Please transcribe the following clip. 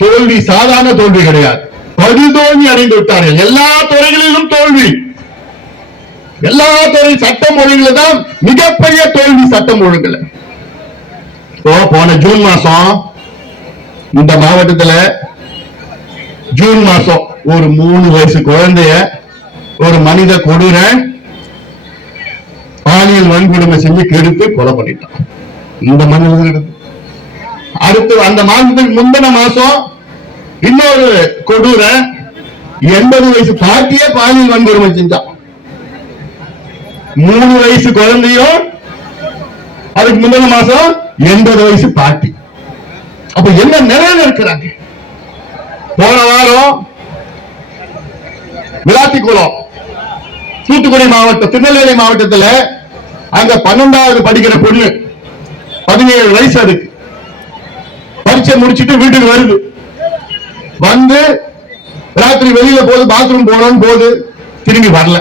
தோல்வி சாதாரண தோல்வி கிடையாது, படுதோல்வி அடைந்து விட்டார்கள். எல்லா துறைகளிலும் தோல்வி, எல்லா துறை சட்டம் ஒழுங்குல தான் மிகப்பெரிய தோல்வி. சட்டம் ஒழுங்குல போன ஜூன் மாசம் இந்த மாவட்டத்தில் ஜூன் மாசம் ஒரு 3 வயசு குழந்தைய ஒரு மனித கொடூர பாலியல் வன்கொடுமை செஞ்சு கெடுத்து கொலை பண்ணிட்டான். இந்த மனித அடுத்து அந்த மாசத்துக்கு முந்தின மாசம் இன்னொரு கொடூர 80 வயசு பாட்டியே பாலியல் வன்கொடுமை செஞ்சான். 3 வயசு குழந்தையும் அதுக்கு முந்தின மாசம் 80 வயசு பாட்டி. அப்ப என்ன நிலையில இருக்கிறாங்க? போன வாரம் விளாத்திக்குளம் தூத்துக்குடி மாவட்டம் திருநெல்வேலி மாவட்டத்தில் அங்க 12வது படிக்கிற பொண்ணு 17 வயசு, அதுக்கு பரீட்சை முடிச்சிட்டு வீட்டுக்கு வருது. வந்து ராத்திரி வெளியில போது பாத்ரூம் போனோன்னு போது திரும்பி வரல.